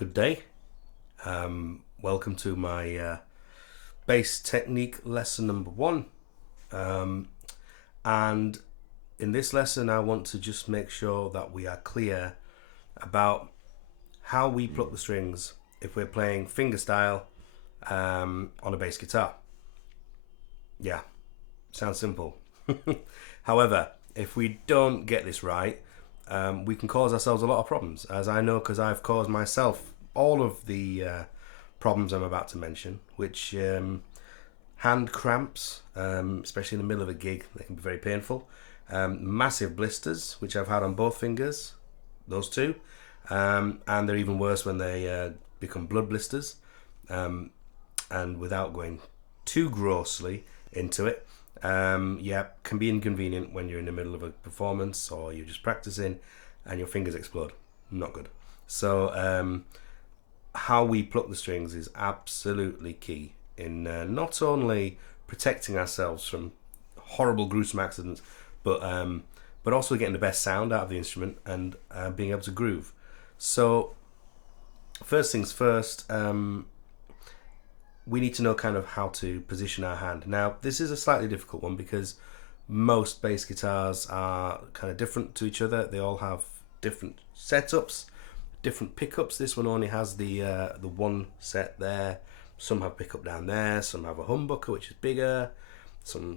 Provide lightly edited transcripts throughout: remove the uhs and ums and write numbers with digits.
Good day. Welcome to my bass technique lesson number 1. And in this lesson, I want to just make sure that we are clear about how we pluck the strings if we're playing fingerstyle on a bass guitar. Yeah, sounds simple. However, if we don't get this right, we can cause ourselves a lot of problems, as I know because I've caused myself all of the problems I'm about to mention, which hand cramps, especially in the middle of a gig, they can be very painful. Massive blisters, which I've had on both fingers, those two, and they're even worse when they become blood blisters. And without going too grossly into it, can be inconvenient when you're in the middle of a performance or you're just practicing and your fingers explode. Not good. So how we pluck the strings is absolutely key in not only protecting ourselves from horrible, gruesome accidents, but also getting the best sound out of the instrument and being able to groove. So first things first, we need to know kind of how to position our hand. Now, this is a slightly difficult one because most bass guitars are kind of different to each other. They all have different setups, different pickups. This one only has the one set there. Some have pickup down there. Some have a humbucker, which is bigger. So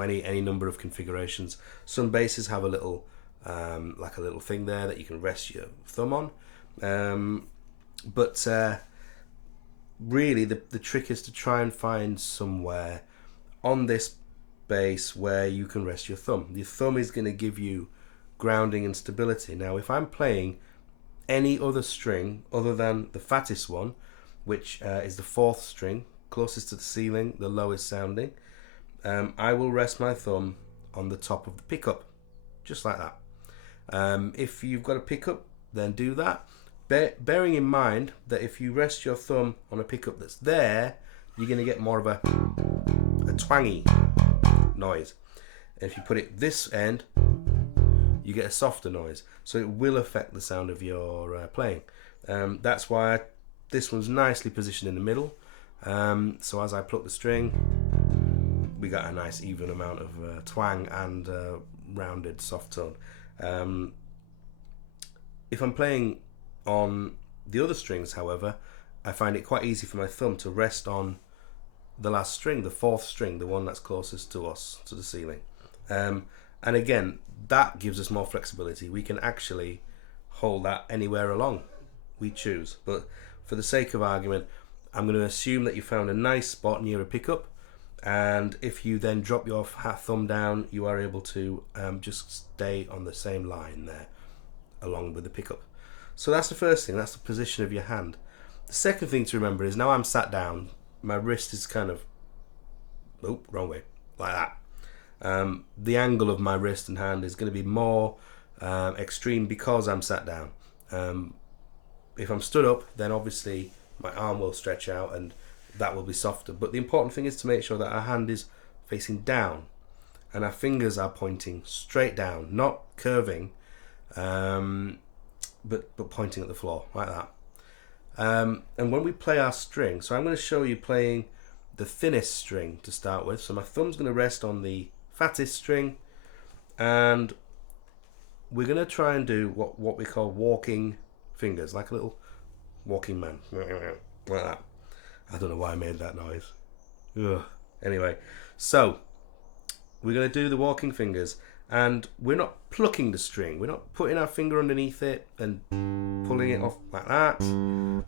any number of configurations. Some basses have a little like a little thing there that you can rest your thumb on. But really, the trick is to try and find somewhere on this bass where you can rest your thumb. Your thumb is going to give you grounding and stability. Now, if I'm playing any other string other than the fattest one, which is the 4th string, closest to the ceiling, the lowest sounding, I will rest my thumb on the top of the pickup, just like that. If you've got a pickup, then do that. Bearing in mind that if you rest your thumb on a pickup that's there, you're going to get more of a twangy noise. And if you put it this end, you get a softer noise. So it will affect the sound of your playing. That's why this one's nicely positioned in the middle. So as I pluck the string, we got a nice even amount of twang and rounded soft tone. If I'm playing on the other strings, however, I find it quite easy for my thumb to rest on the last string, the 4th string, the one that's closest to us, to the ceiling. And again, that gives us more flexibility. We can actually hold that anywhere along we choose. But for the sake of argument, I'm going to assume that you found a nice spot near a pickup, and if you then drop your thumb down, you are able to just stay on the same line there along with the pickup. So that's the first thing, that's the position of your hand. The second thing to remember is now I'm sat down, my wrist is kind of, wrong way, like that. The angle of my wrist and hand is going to be more extreme because I'm sat down. If I'm stood up, then obviously my arm will stretch out and that will be softer. But the important thing is to make sure that our hand is facing down and our fingers are pointing straight down, not curving, but pointing at the floor like that. And when we play our string, so I'm going to show you playing the thinnest string to start with. So my thumb's going to rest on the fattest string, and we're going to try and do what we call walking fingers, like a little walking man, like that. I don't know why I made that noise. Ugh. Anyway, so we're going to do the walking fingers, and we're not plucking the string. We're not putting our finger underneath it and pulling it off like that.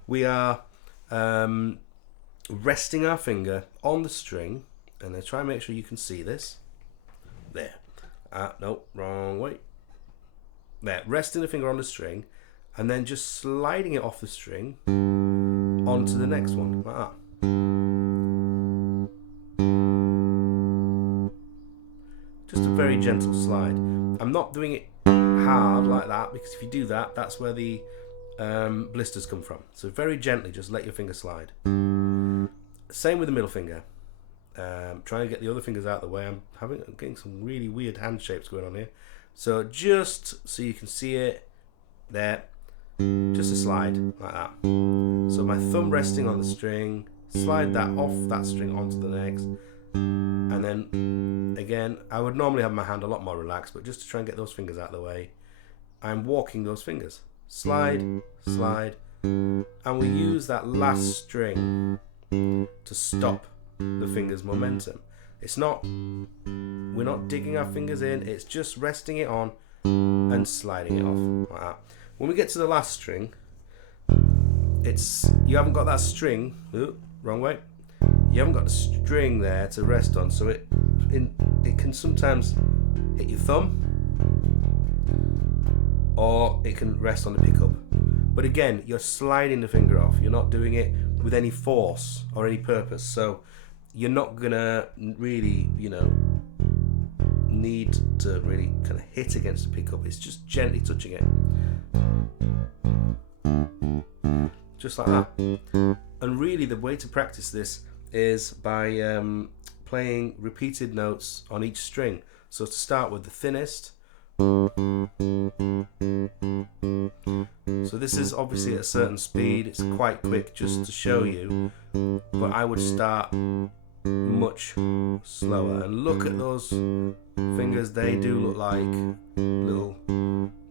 We are resting our finger on the string, and I try and make sure you can see this. There. No, wrong way. There. Resting the finger on the string, and then just sliding it off the string onto the next one, like that. Just a very gentle slide. I'm not doing it hard like that, because if you do that, that's where the blisters come from. So very gently, just let your finger slide. Same with the middle finger. Trying to get the other fingers out of the way. I'm getting some really weird hand shapes going on here. So just so you can see it, there. just a slide like that. So my thumb resting on the string, slide that off that string onto the next, and then again, I would normally have my hand a lot more relaxed, but just to try and get those fingers out of the way, I'm walking those fingers. Slide, slide, and we use that last string to stop the finger's momentum. It's not, we're not digging our fingers in, it's just resting it on and sliding it off like that. When we get to the last string, you haven't got that string, wrong way, you haven't got the string there to rest on, so it can sometimes hit your thumb, or it can rest on the pickup. But again, you're sliding the finger off, you're not doing it with any force or any purpose, so you're not gonna really, need to really kind of hit against the pickup. It's just gently touching it, just like that. And really, the way to practice this is by playing repeated notes on each string. So to start with the thinnest. So this is obviously at a certain speed. It's quite quick just to show you, but I would start much slower, and look at those fingers. They do look like little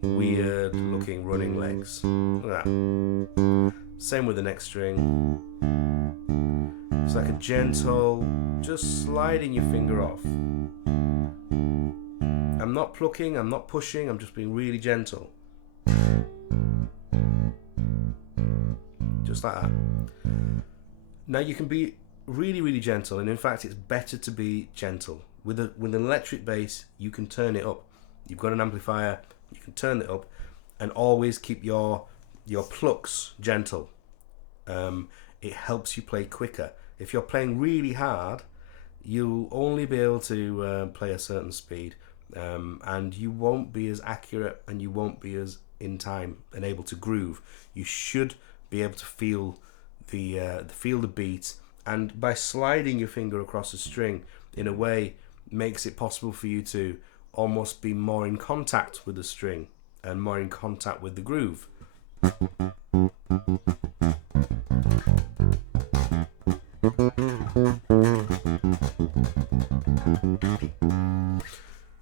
weird looking running legs. Look at that. Same with the next string. It's like a gentle, just sliding your finger off. I'm not plucking, I'm not pushing, I'm just being really gentle. Just like that. Now you can be really, really gentle, and in fact it's better to be gentle. With an electric bass, you can turn it up. You've got an amplifier, you can turn it up, and always keep your plucks gentle. It helps you play quicker. If you're playing really hard, you'll only be able to play a certain speed, and you won't be as accurate, and you won't be as in time and able to groove. You should be able to feel the beat, and by sliding your finger across a string in a way makes it possible for you to almost be more in contact with the string and more in contact with the groove.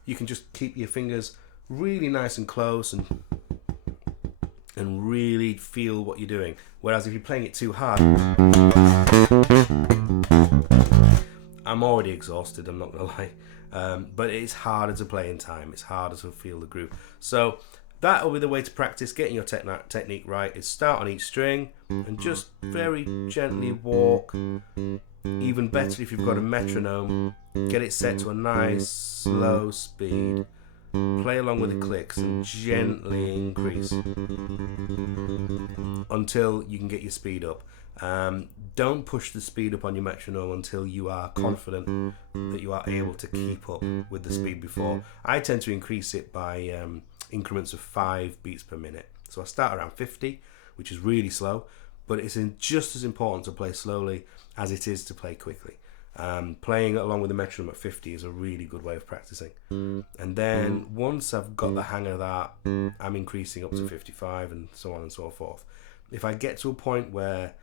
You can just keep your fingers really nice and close and really feel what you're doing. Whereas if you're playing it too hard, I'm already exhausted, I'm not gonna lie, but it's harder to play in time, it's harder to feel the groove. So that'll be the way to practice getting your technique right, is start on each string and just very gently walk. Even better if you've got a metronome, get it set to a nice slow speed, play along with the clicks and gently increase until you can get your speed up. Don't push the speed up on your metronome until you are confident that you are able to keep up with the speed before. I tend to increase it by increments of 5 beats per minute. So I start around 50, which is really slow, but it's just as important to play slowly as it is to play quickly. Playing along with the metronome at 50 is a really good way of practicing. And then once I've got the hang of that, I'm increasing up to 55 and so on and so forth. If I get to a point where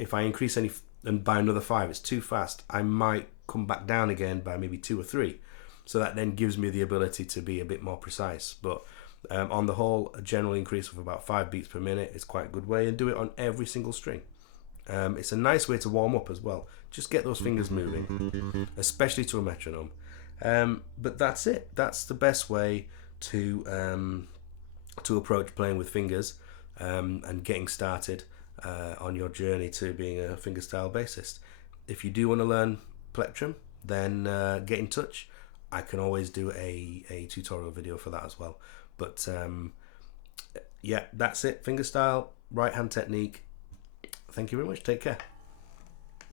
if I increase any and by another 5 it's too fast, I might come back down again by maybe 2 or 3. So that then gives me the ability to be a bit more precise. But on the whole, a general increase of about 5 beats per minute is quite a good way, and do it on every single string. It's a nice way to warm up as well. Just get those fingers moving, especially to a metronome. But that's it. That's the best way to approach playing with fingers and getting started on your journey to being a fingerstyle bassist. If you do want to learn plectrum, then get in touch. I can always do a tutorial video for that as well. But yeah, that's it. Fingerstyle, right hand technique. Thank you very much. Take care.